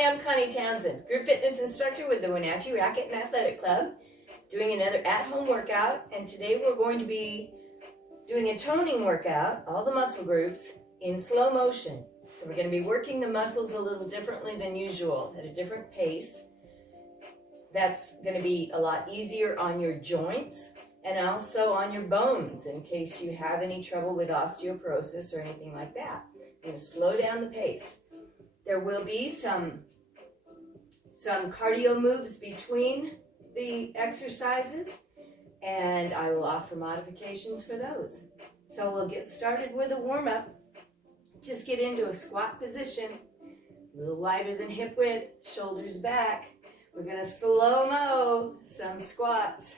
Hi, I'm Connie Townsend, group fitness instructor with the Wenatchee Racquet Athletic Club, doing another at-home workout, and today we're going to be doing a toning workout, all the muscle groups, in slow motion. So we're going to be working the muscles a little differently than usual, at a different pace. That's going to be a lot easier on your joints and also on your bones in case you have any trouble with osteoporosis or anything like that. I'm going to slow down the pace. There will be some cardio moves between the exercises, and I will offer modifications for those. So we'll get started with a warm-up. Just get into a squat position, a little wider than hip width, shoulders back. We're going to slow-mo some squats.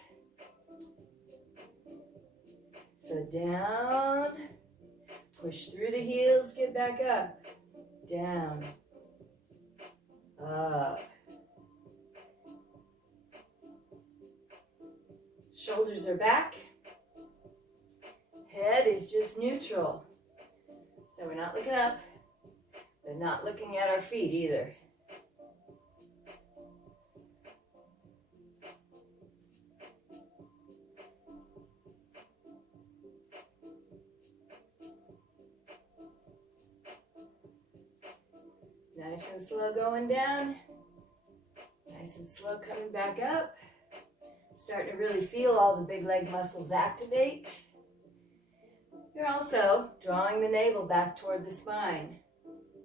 So down, push through the heels, get back up, down, up. Shoulders are back. Head is just neutral. So we're not looking up, but not looking at our feet either. Nice and slow going down. Nice and slow coming back up. Starting to really feel all the big leg muscles activate. You're also drawing the navel back toward the spine.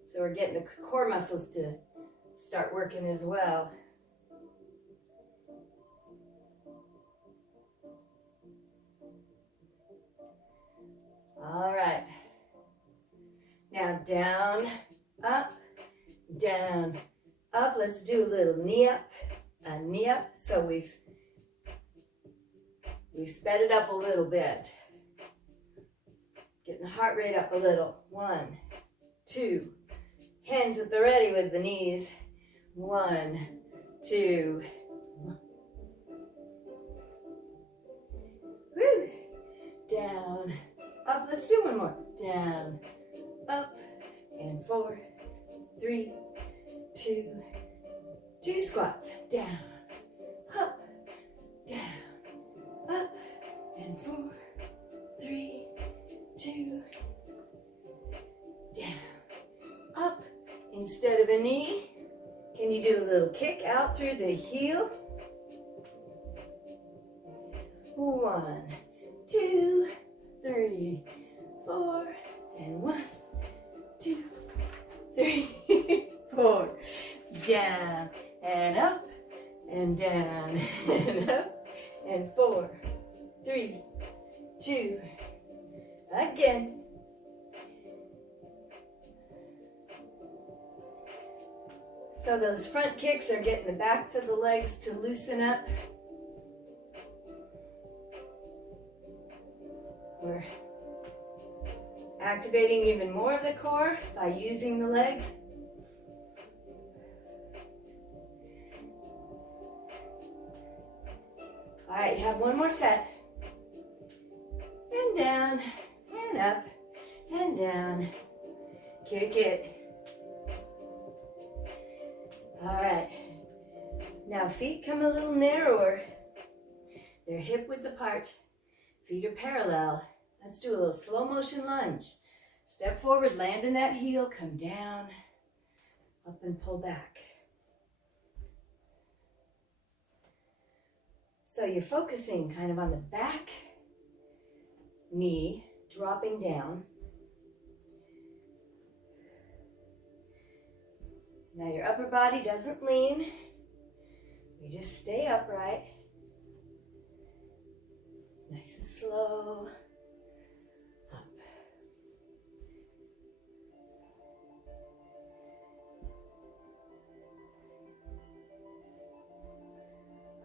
So we're getting the core muscles to start working as well. All right. Now down, up, down, up. Let's do a little knee up, a knee up. So we've sped it up a little bit. Getting the heart rate up a little. 1, 2. Hands at the ready with the knees. 1, 2. Woo. Down, up. Let's do one more. Down, up, and 4, 3, 2. 2 squats. Down, up, down, up, and 4, 3, 2, down, up. Instead of a knee, can you do a little kick out through the heel? 1, 2, 3, 4, and 1, 2, 3, 4. Down and up and down and up and 4, 3, 2. Again. So those front kicks are getting the backs of the legs to loosen up. We're activating even more of the core by using the legs. All right, you have one more set. And down, and up, and down. Kick it. All right. Now feet come a little narrower. They're hip width apart. Feet are parallel. Let's do a little slow motion lunge. Step forward, land in that heel, come down, up and pull back. So you're focusing kind of on the back knee, dropping down. Now your upper body doesn't lean. We just stay upright. Nice and slow. Up.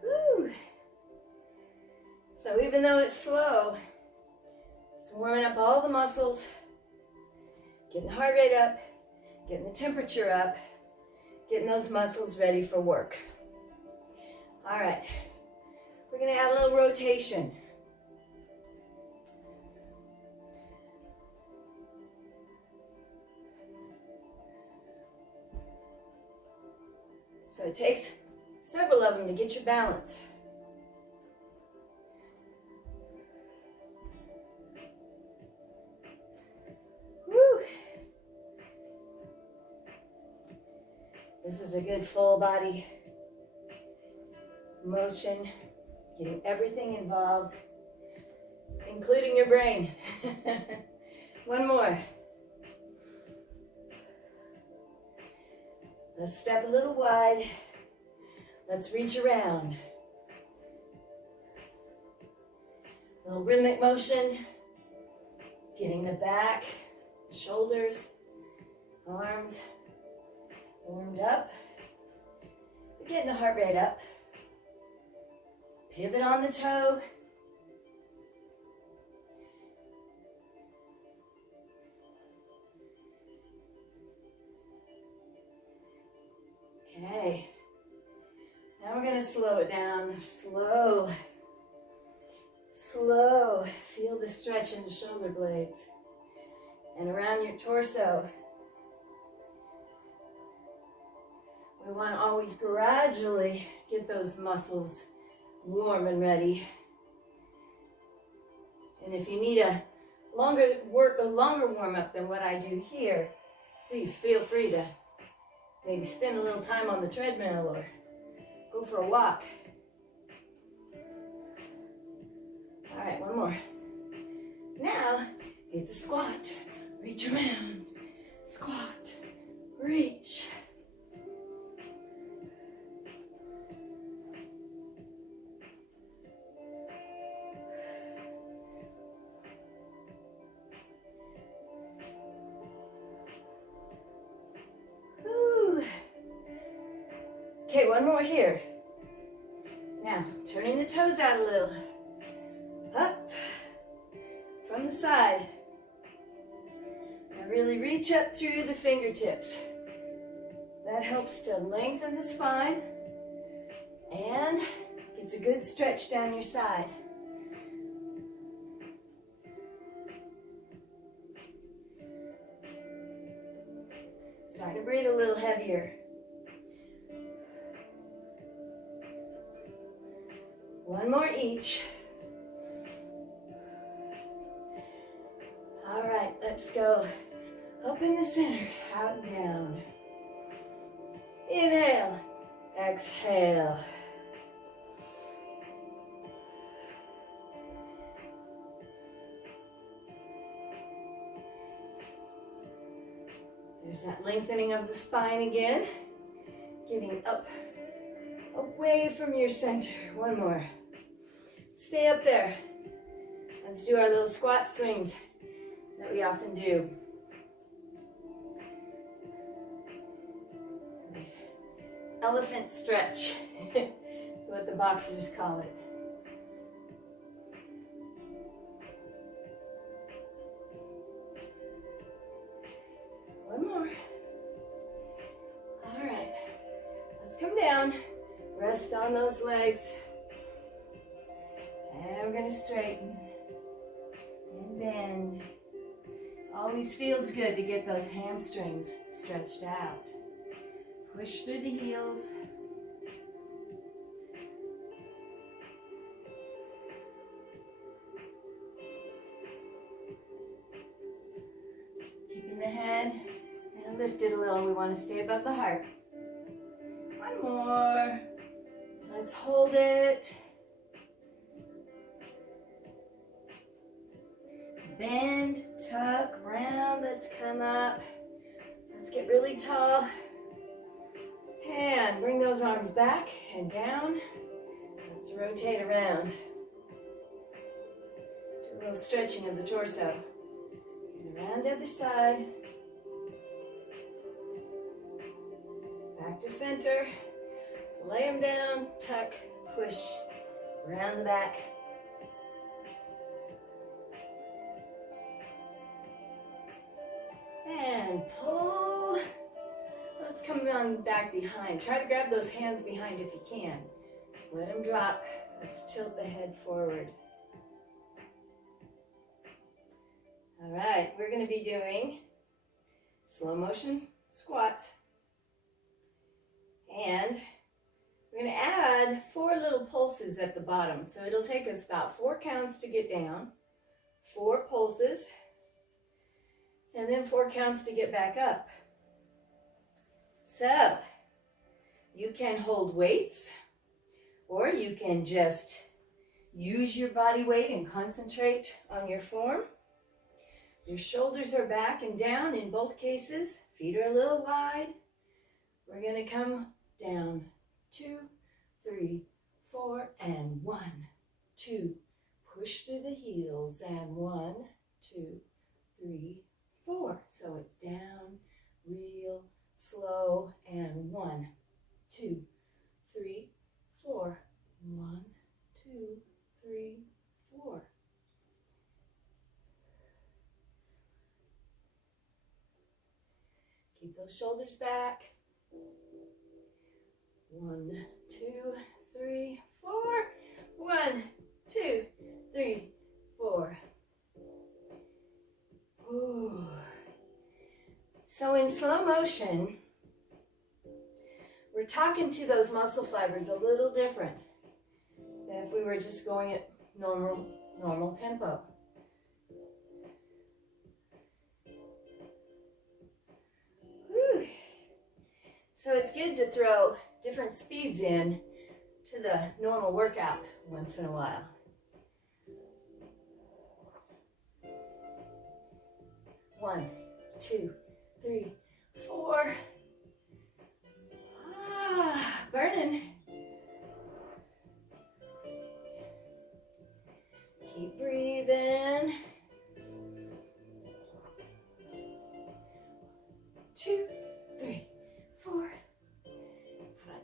Woo. So even though it's slow, it's warming up all the muscles, getting the heart rate up, getting the temperature up, getting those muscles ready for work. All right, we're going to add a little rotation. So it takes several of them to get your balance. Woo. This is a good full body motion, getting everything involved, including your brain. One more. Let's step a little wide. Let's reach around. A little rhythmic motion, getting the back, shoulders, arms warmed up. Getting the heart rate up. Pivot on the toe. Okay. Now we're going to slow it down. Slow. Slow. Feel the stretch in the shoulder blades and around your torso. We want to always gradually get those muscles warm and ready. And if you need a longer warm-up than what I do here, please feel free to maybe spend a little time on the treadmill or go for a walk. All right, one more. Now, it's a squat. Reach around. Squat. Reach. Okay, one more here. Now, turning the toes out a little. Up. From the side. Now really reach up through the fingertips. That helps to lengthen the spine and gets a good stretch down your side. Starting to breathe a little heavier. One more each. All right, let's go up in the center, out and down. Inhale, exhale. There's that lengthening of the spine again. Getting up, away from your center. One more. Stay up there. Let's do our little squat swings that we often do. Nice elephant stretch. That's what the boxers call it. One more. All right. Let's come down. Rest on those legs. And we're going to straighten and bend. Always feels good to get those hamstrings stretched out. Push through the heels. Keeping the head and lifted a little. We want to stay above the heart. One more. Let's hold it. Bend, tuck, round. Let's come up. Let's get really tall. And bring those arms back and down. Let's rotate around. Do a little stretching of the torso. And around the other side. Back to center. Let's lay them down, tuck, push, around the back. And pull. Let's come on back behind. Try to grab those hands behind if you can. Let them drop. Let's tilt the head forward. All right, we're going to be doing slow motion squats. And we're going to add 4 little pulses at the bottom. So it'll take us about 4 counts to get down, 4 pulses, and then 4 counts to get back up. So you can hold weights, or you can just use your body weight and concentrate on your form. Your shoulders are back and down in both cases. Feet are a little wide. We're going to come down. 2, 3, 4, and 1, 2. Push through the heels, and 1, 2, 3, 4. So it's down, real slow, and 1, 2, 3, 4. 1, 2, 3, 4. Keep those shoulders back. 1, 2, 3, 4. 1, 2, 3, 4. Ooh. So in slow motion, we're talking to those muscle fibers a little different than if we were just going at normal tempo. Whew. So it's good to throw different speeds in to the normal workout once in a while. One, 2, 3, 4. Burning. Keep breathing. 2, 3, 4.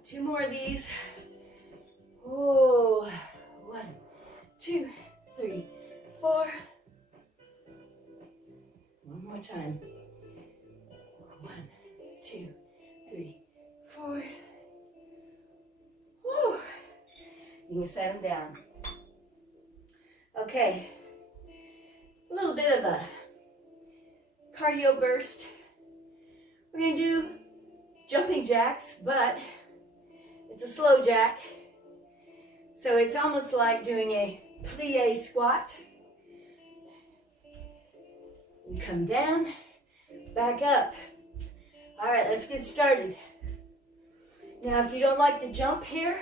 2 more of these. Oh, 1, 2, 3, 4. One more time. 1, 2, 3, 4. Woo. You can set them down. Okay, a little bit of a cardio burst. We're going to do jumping jacks, but it's a slow jack. So it's almost like doing a plie squat. You come down, back up. All right, let's get started. Now, if you don't like the jump here,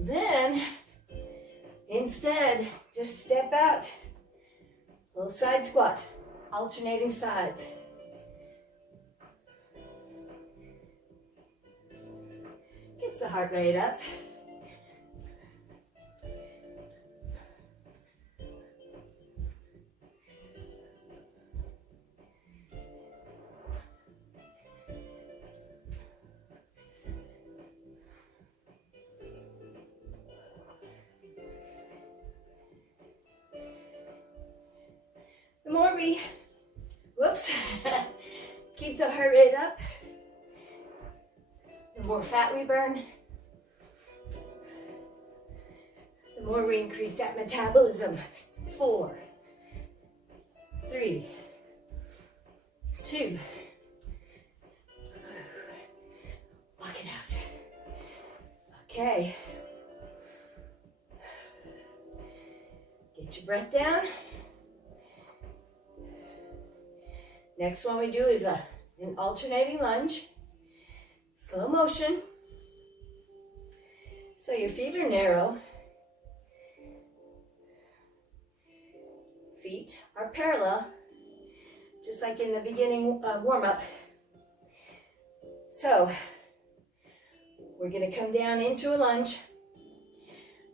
then instead, just step out. Little side squat, alternating sides. Gets the heart rate up. The more we, keep the heart rate up, the more fat we burn, the more we increase that metabolism. 4, 3, 2. Walk it out. Okay. Get your breath down. Next one we do is an alternating lunge, slow motion. So your feet are narrow, feet are parallel, just like in the beginning warm-up. So we're going to come down into a lunge,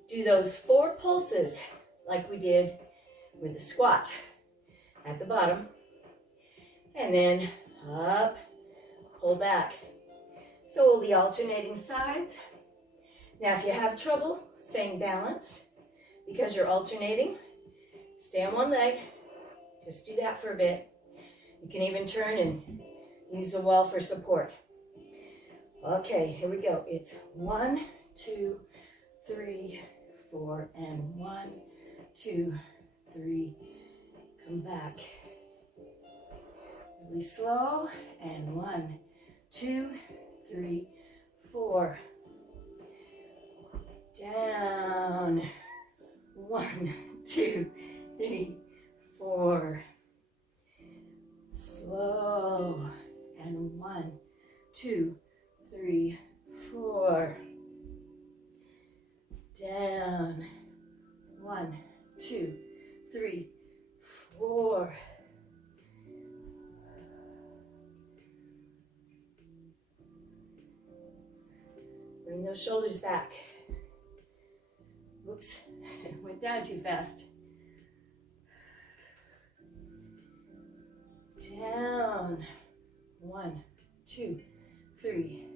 do those 4 pulses like we did with the squat at the bottom. And then up, pull back. So we'll be alternating sides. Now if you have trouble staying balanced because you're alternating, stay on one leg. Just do that for a bit. You can even turn and use the wall for support. Okay, here we go. It's 1, 2, 3, 4, and 1, 2, 3. Come back. Really slow. And 1, 2, 3, 4. Down. 1, 2, 3, 4. Slow. And 1, 2, 3, 4. Down. 1, 2, 3, 4. Bring those shoulders back. Whoops, went down too fast. Down. 1, 2, 3.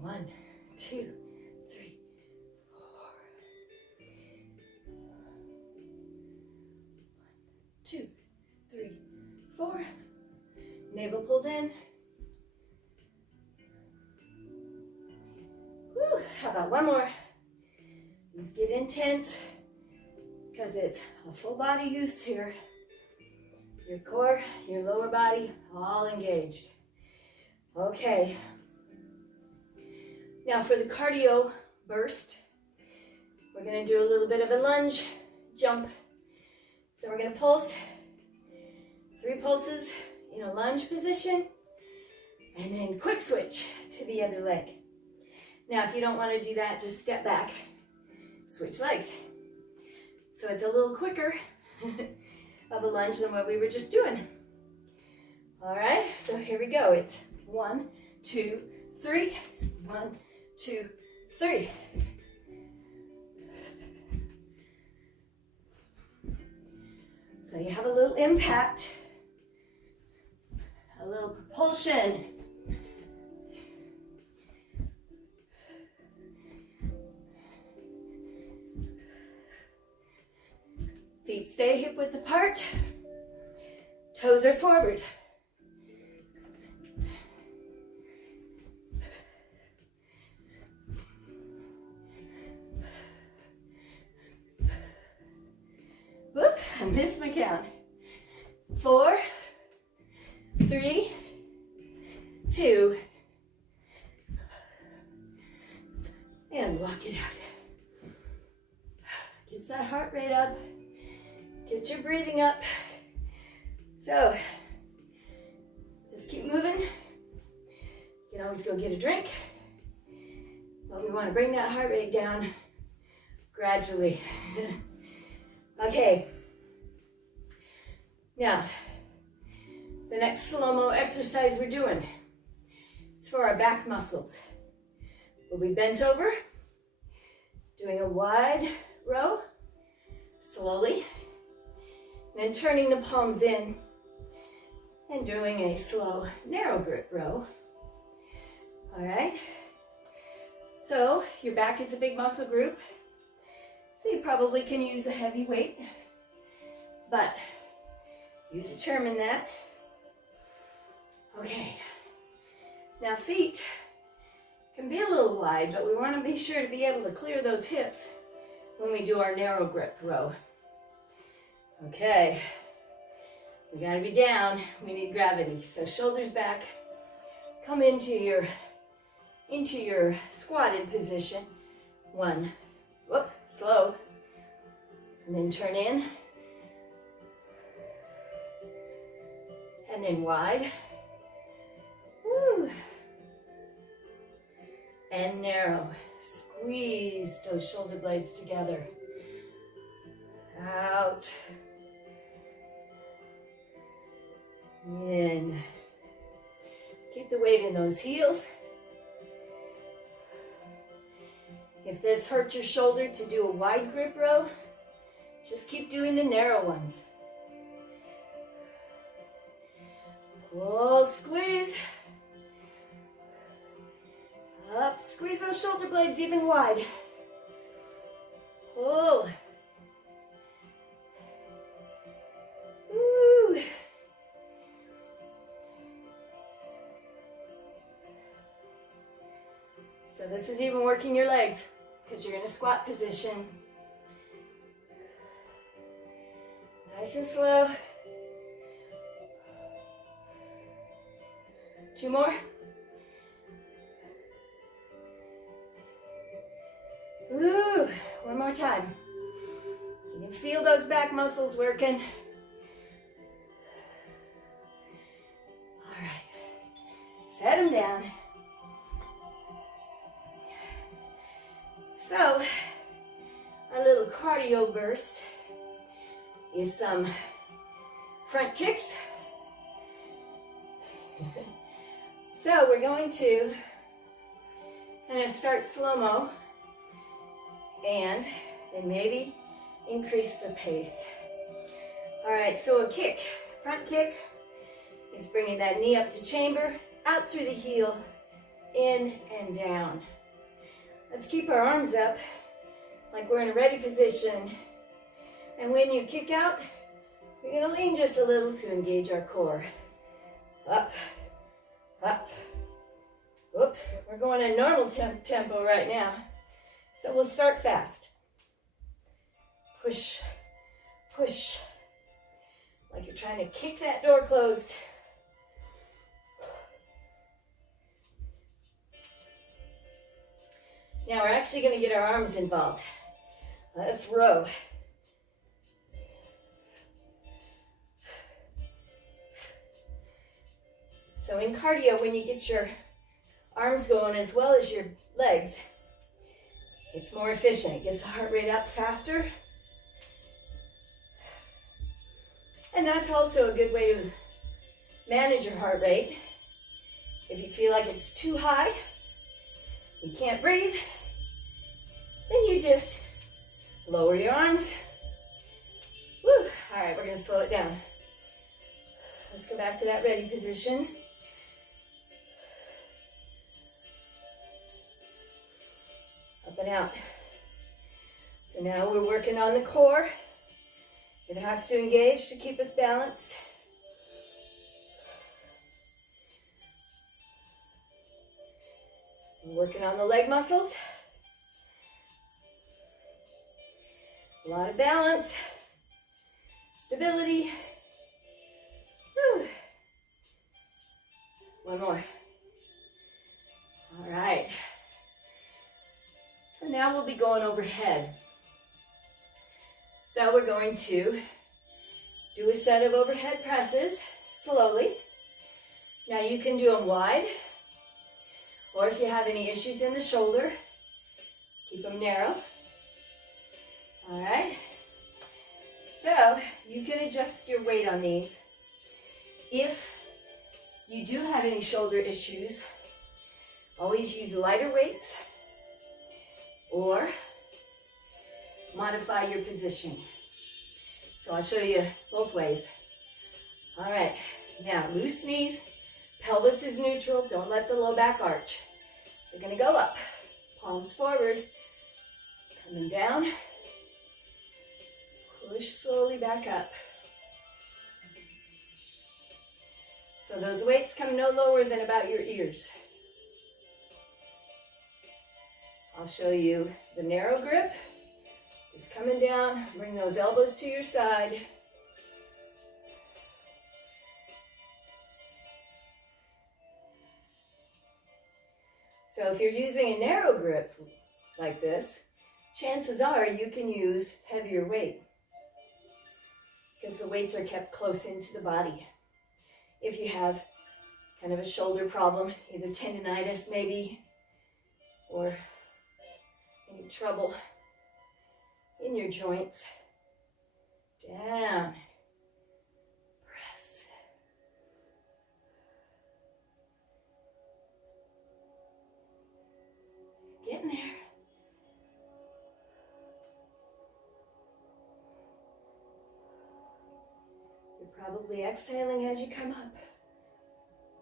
1, 2, 3, 4. 2, 3, 4. Navel pulled in. Woo. How about one more? These get intense because it's a full body use here. Your core, your lower body, all engaged. Okay. Now for the cardio burst, we're going to do a little bit of a lunge jump. So we're going to pulse, 3 pulses in a lunge position, and then quick switch to the other leg. Now if you don't want to do that, just step back, switch legs. So it's a little quicker of a lunge than what we were just doing. All right, so here we go. It's 1, 2, 3, 1, 2, 3. So you have a little impact, a little propulsion. Feet stay hip width apart, toes are forward. Whoop, I missed my count. 4, 3, 2, and walk it out. Gets that heart rate up, get your breathing up. So, just keep moving. You can always go get a drink, but we want to bring that heart rate down gradually. Okay, now the next slow-mo exercise we're doing is for our back muscles. We'll be bent over, doing a wide row, slowly, then turning the palms in and doing a slow narrow grip row. All right, so your back is a big muscle group. So you probably can use a heavy weight, but you determine that. Okay, now feet can be a little wide, but we want to be sure to be able to clear those hips when we do our narrow grip row. Okay, we got to be down, we need gravity. So shoulders back, come into your squatted position. 1, whoop, slow, and then turn in, and then wide, woo, and narrow. Squeeze those shoulder blades together, out, in. Keep the weight in those heels. If this hurts your shoulder to do a wide grip row, just keep doing the narrow ones. Pull, squeeze. Up, squeeze those shoulder blades even wide. Pull. Woo. So this is even working your legs, because you're in a squat position. Nice and slow. 2 more. Ooh, 1 more time. You can feel those back muscles working. All right, set them down. So, our little cardio burst is some front kicks. So we're going to kind of start slow-mo and then maybe increase the pace. All right, so a kick, front kick is bringing that knee up to chamber, out through the heel, in and down. Let's keep our arms up like we're in a ready position. And when you kick out, you're going to lean just a little to engage our core. Up, up, whoop. We're going in normal tempo right now. So we'll start fast. Push, push, like you're trying to kick that door closed. Now we're actually going to get our arms involved. Let's row. So in cardio, when you get your arms going as well as your legs, it's more efficient. It gets the heart rate up faster. And that's also a good way to manage your heart rate. If you feel like it's too high, you can't breathe, then you just lower your arms. Woo. All right, we're going to slow it down. Let's go back to that ready position. Up and out. So now we're working on the core. It has to engage to keep us balanced. We're working on the leg muscles. A lot of balance, stability. Whew. 1 more. All right. So now we'll be going overhead. So we're going to do a set of overhead presses slowly. Now you can do them wide, or if you have any issues in the shoulder, keep them narrow. All right. So you can adjust your weight on these. If you do have any shoulder issues, always use lighter weights or modify your position. So I'll show you both ways. All right, now loose knees, pelvis is neutral, don't let the low back arch. We're gonna go up, palms forward, coming down, push slowly back up. So those weights come no lower than about your ears. I'll show you the narrow grip. Is coming down, bring those elbows to your side. So if you're using a narrow grip like this, chances are you can use heavier weight because the weights are kept close into the body. If you have kind of a shoulder problem, either tendonitis maybe, or any trouble in your joints, down, press. Getting there. You're probably exhaling as you come up.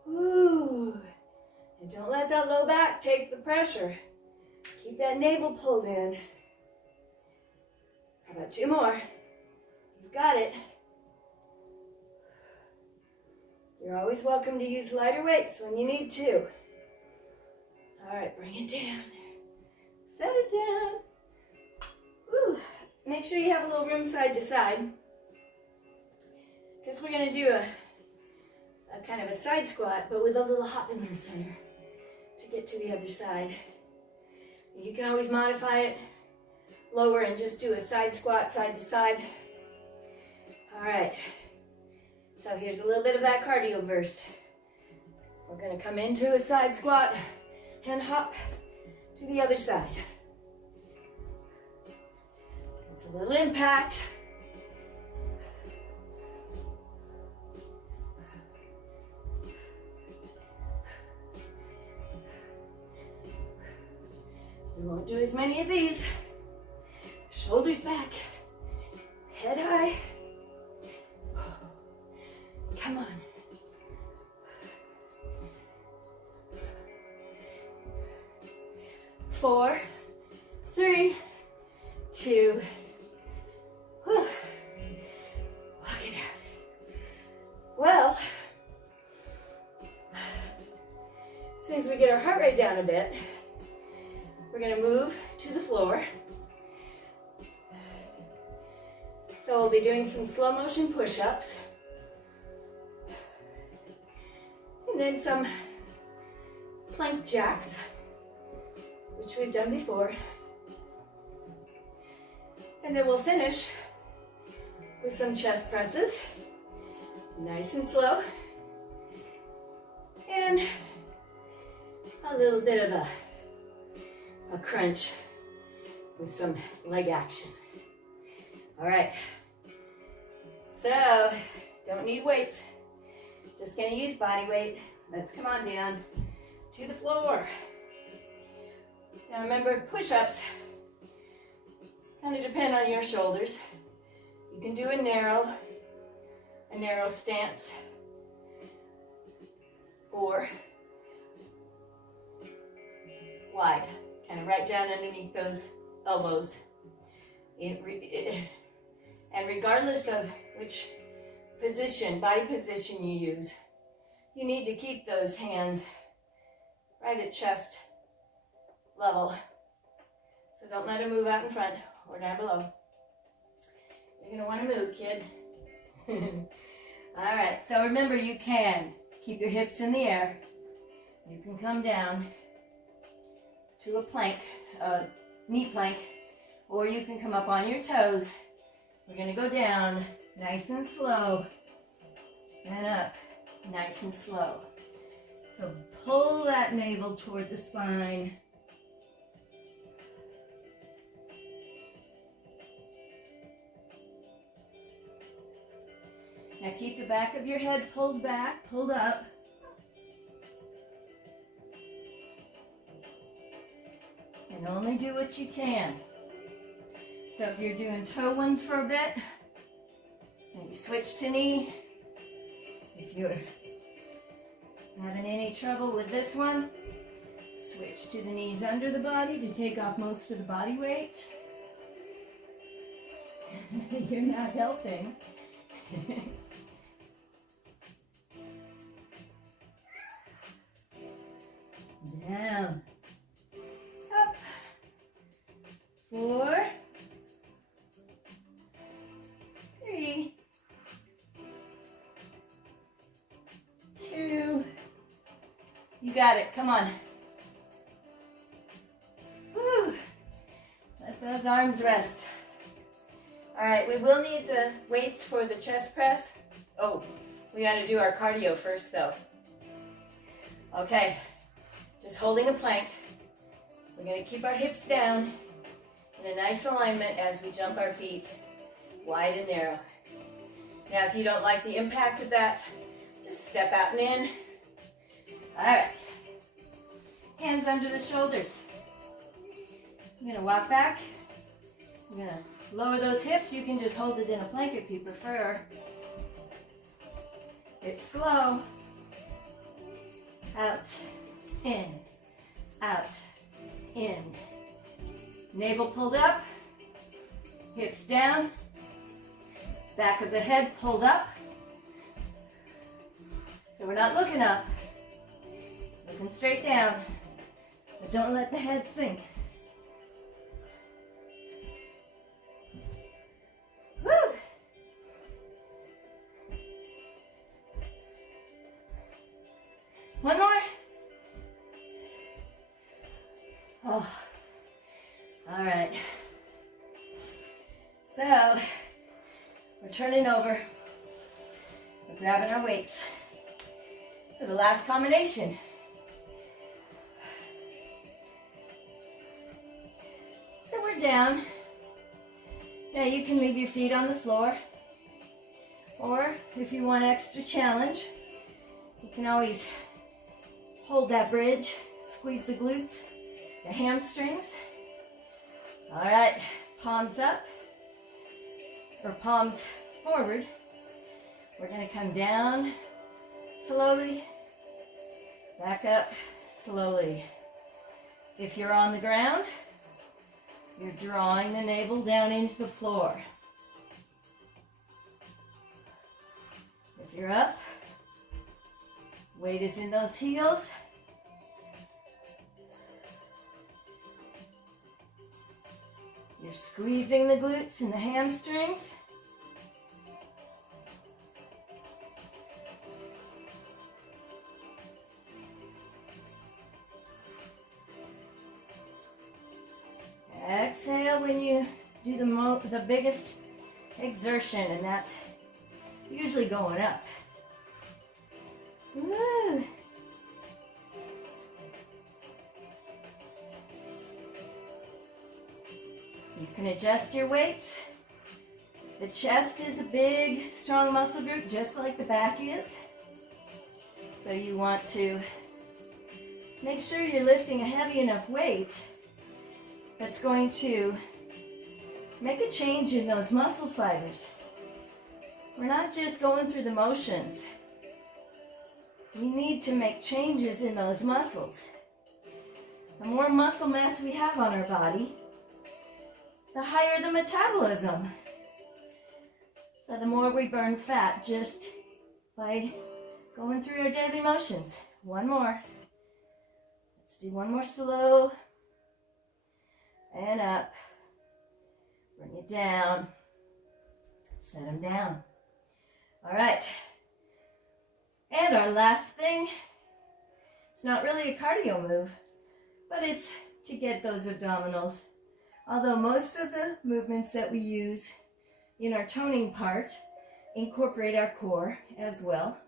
Ooh. And don't let that low back take the pressure. Keep that navel pulled in. How about 2 more? You've got it. You're always welcome to use lighter weights when you need to. All right, bring it down. Set it down. Ooh. Make sure you have a little room side to side. Guess we're gonna do a kind of a side squat, but with a little hop in the center to get to the other side. You can always modify it lower and just do a side squat, side to side. All right, so here's a little bit of that cardio burst. We're gonna come into a side squat and hop to the other side. It's a little impact. We won't do as many of these. Shoulders back, head high. Come on. Four, three, two, whew. Walk it out. Well, as soon as we get our heart rate down a bit, we're going to move to the floor. So we'll be doing some slow motion push-ups. And then some plank jacks, which we've done before. And then we'll finish with some chest presses, nice and slow. And a little bit of a crunch with some leg action. All right, so don't need weights, just gonna use body weight. Let's come on down to the floor. Now remember, push-ups kind of depend on your shoulders. You can do a narrow stance, or wide, kind of right down underneath those elbows. And regardless of which position, body position you use, you need to keep those hands right at chest level. So don't let them move out in front or down below. You're gonna wanna move, kid. All right, so remember, you can keep your hips in the air. You can come down to a plank, knee plank, or you can come up on your toes. We're gonna go down nice and slow, and up nice and slow. So pull that navel toward the spine. Now keep the back of your head pulled back, pulled up. And only do what you can. So if you're doing toe ones for a bit, maybe switch to knee. If you're having any trouble with this one, switch to the knees under the body to take off most of the body weight. You're not helping. Down. Up. 4, 3, 2. You got it. Come on. Woo. Let those arms rest. All right, we will need the weights for the chest press. Oh, we got to do our cardio first, though. Okay, just holding a plank. We're going to keep our hips down in a nice alignment as we jump our feet wide and narrow. Now, if you don't like the impact of that, just step out and in. All right, hands under the shoulders. I'm going to walk back. I'm going to lower those hips. You can just hold it in a plank if you prefer. It's slow. Out, in, out, in. Navel pulled up, hips down, back of the head pulled up. So we're not looking up, looking straight down, but don't let the head sink. Woo! Oh, all right. So, we're turning over. We're grabbing our weights for the last combination. So we're down. Now you can leave your feet on the floor, or if you want extra challenge, you can always hold that bridge, squeeze the glutes, the hamstrings. All right, palms up, or palms forward. We're gonna come down slowly, back up slowly. If you're on the ground, you're drawing the navel down into the floor. If you're up, weight is in those heels. You're squeezing the glutes and the hamstrings. Exhale when you do the biggest exertion, and that's usually going up. Woo. You can adjust your weights. The chest is a big, strong muscle group, just like the back is. So you want to make sure you're lifting a heavy enough weight that's going to make a change in those muscle fibers. We're not just going through the motions. We need to make changes in those muscles. The more muscle mass we have on our body, the higher the metabolism. So the more we burn fat just by going through our daily motions. One more. Let's do one more slow. And up. Bring it down. Set them down. All right. And our last thing, it's not really a cardio move, but it's to get those abdominals. Although most of the movements that we use in our toning part incorporate our core as well.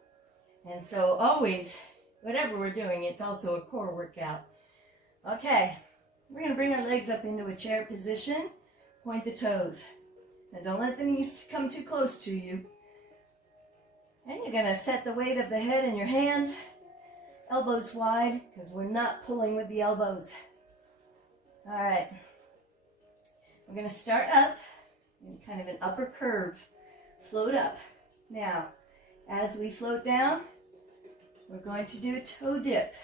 And so always, whatever we're doing, it's also a core workout. Okay. We're going to bring our legs up into a chair position, point the toes. Now don't let the knees come too close to you. And you're going to set the weight of the head in your hands, elbows wide, because we're not pulling with the elbows. All right. We're going to start up in kind of an upper curve, float up. Now, as we float down, we're going to do a toe dip,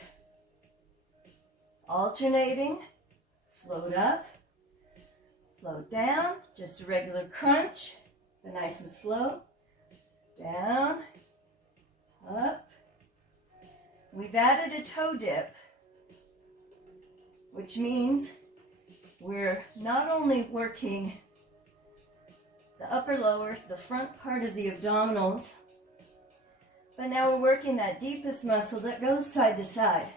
alternating. Float up, float down, just a regular crunch, but nice and slow. Down, up. We've added a toe dip, which means we're not only working the upper lower, the front part of the abdominals, but now we're working that deepest muscle that goes side to side.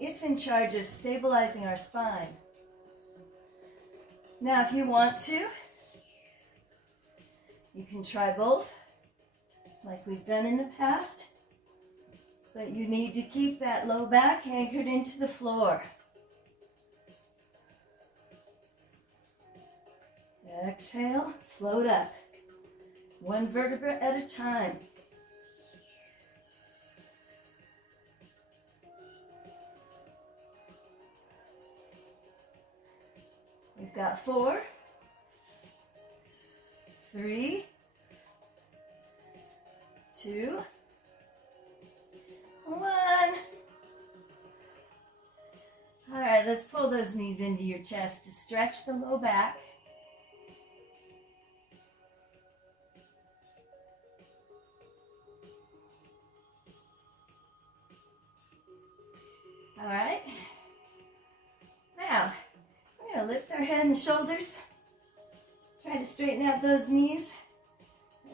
It's in charge of stabilizing our spine. Now, if you want to, you can try both, like we've done in the past, but you need to keep that low back anchored into the floor. Exhale, float up, one vertebra at a time. We've got 4, 3, 2, 1. All right, let's pull those knees into your chest to stretch the low back. All right. Now, we're going to lift our head and shoulders. Try to straighten out those knees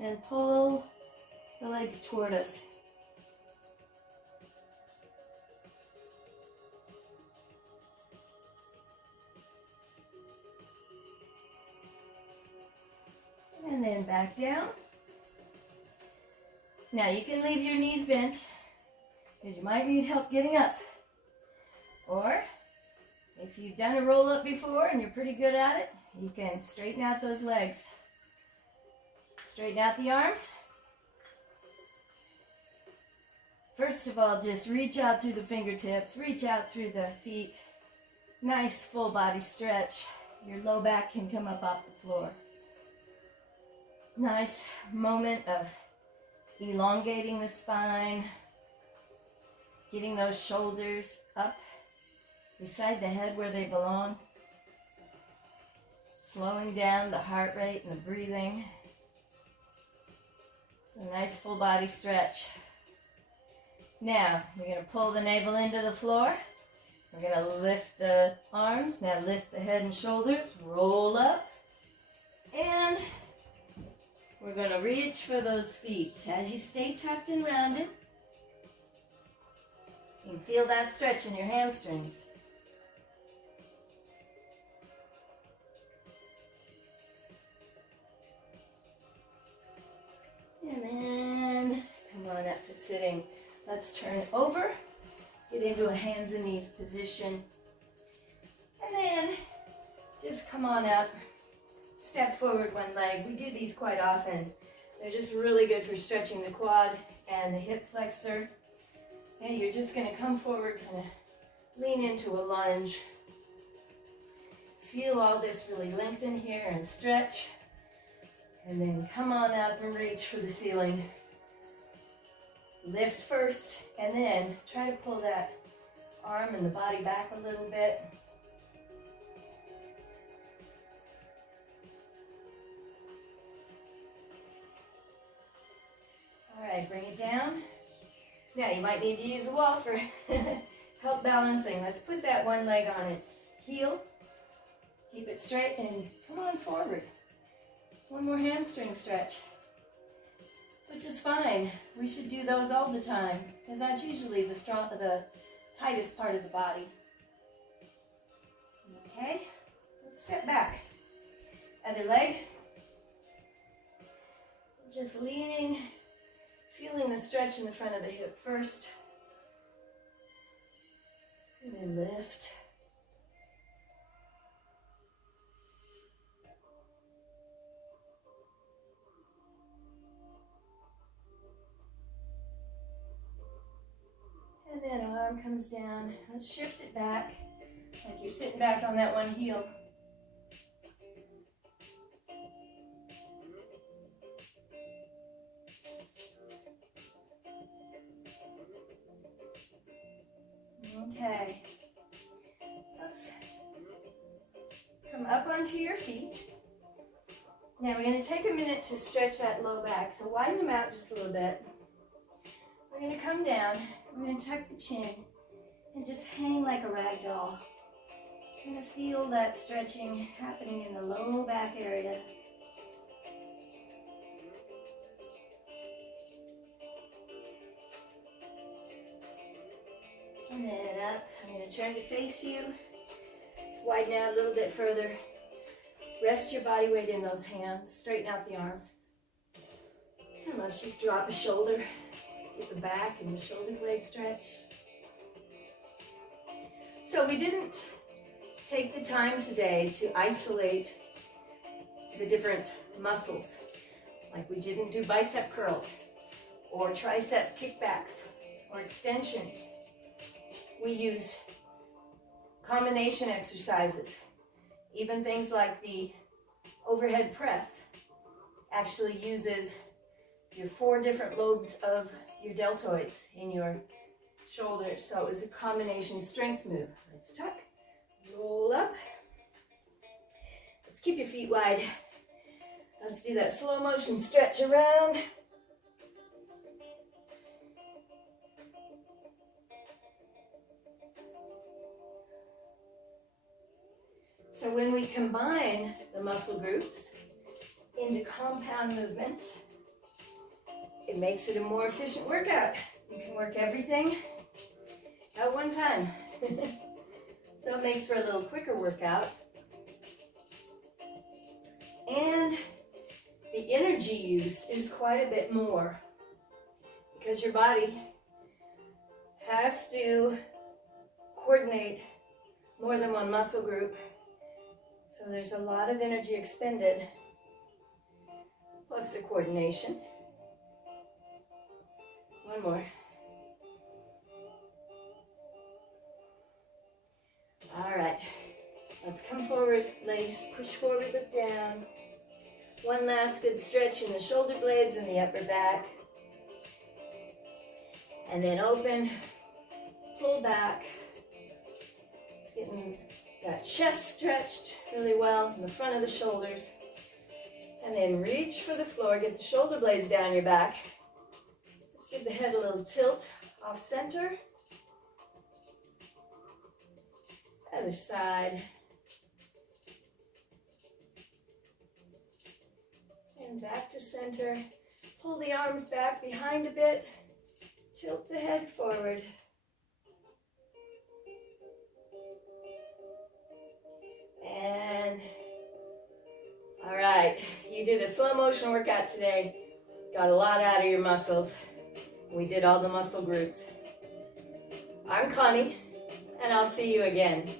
and pull the legs toward us. And then back down. Now you can leave your knees bent because you might need help getting up. Or if you've done a roll up before and you're pretty good at it, you can straighten out those legs. Straighten out the arms. First of all, just reach out through the fingertips, reach out through the feet. Nice full body stretch. Your low back can come up off the floor. Nice moment of elongating the spine, getting those shoulders up beside the head where they belong, slowing down the heart rate and the breathing. It's a nice full body stretch. Now, we're going to pull the navel into the floor. We're going to lift the arms. Now lift the head and shoulders, roll up, and we're going to reach for those feet. As you stay tucked and rounded, you can feel that stretch in your hamstrings. And then come on up to sitting. Let's turn over, get into a hands and knees position. And then just come on up, step forward one leg. We do these quite often. They're just really good for stretching the quad and the hip flexor. And you're just going to come forward, kind of lean into a lunge. Feel all this really lengthen here and stretch. And then come on up and reach for the ceiling. Lift first, and then try to pull that arm and the body back a little bit. All right, bring it down. Now you might need to use a wall for help balancing. Let's put that one leg on its heel. Keep it straight and come on forward. One more hamstring stretch. Which is fine. We should do those all the time because that's usually the tightest part of the body. Okay, let's step back. Other leg. Just leaning, feeling the stretch in the front of the hip first. And then lift. And then arm comes down. Let's shift it back, like you're sitting back on that one heel. Okay. Let's come up onto your feet. Now we're going to take a minute to stretch that low back. So widen them out just a little bit. We're going to come down. We're going to tuck the chin and just hang like a rag doll. Kind of feel that stretching happening in the low back area. And then up. I'm going to turn to face you. Let's widen out a little bit further. Rest your body weight in those hands. Straighten out the arms. And let's just drop a shoulder. Get the back and the shoulder blade stretch. So we didn't take the time today to isolate the different muscles. Like we didn't do bicep curls or tricep kickbacks or extensions. We used combination exercises. Even things like the overhead press actually uses your 4 different lobes of your deltoids in your shoulders. So it was a combination strength move. Let's tuck, roll up. Let's keep your feet wide. Let's do that slow motion stretch around. So when we combine the muscle groups into compound movements, it makes it a more efficient workout. You can work everything at one time. So it makes for a little quicker workout. And the energy use is quite a bit more because your body has to coordinate more than one muscle group. So there's a lot of energy expended, plus the coordination. One more. All right, let's come forward, ladies. Push forward, look down. One last good stretch in the shoulder blades and the upper back. And then open, pull back. It's getting that chest stretched really well in the front of the shoulders. And then reach for the floor, get the shoulder blades down your back. Let's give the head a little tilt off center. Other side. And back to center. Pull the arms back behind a bit. Tilt the head forward. And all right, you did a slow motion workout today. Got a lot out of your muscles. We did all the muscle groups. I'm Connie, and I'll see you again.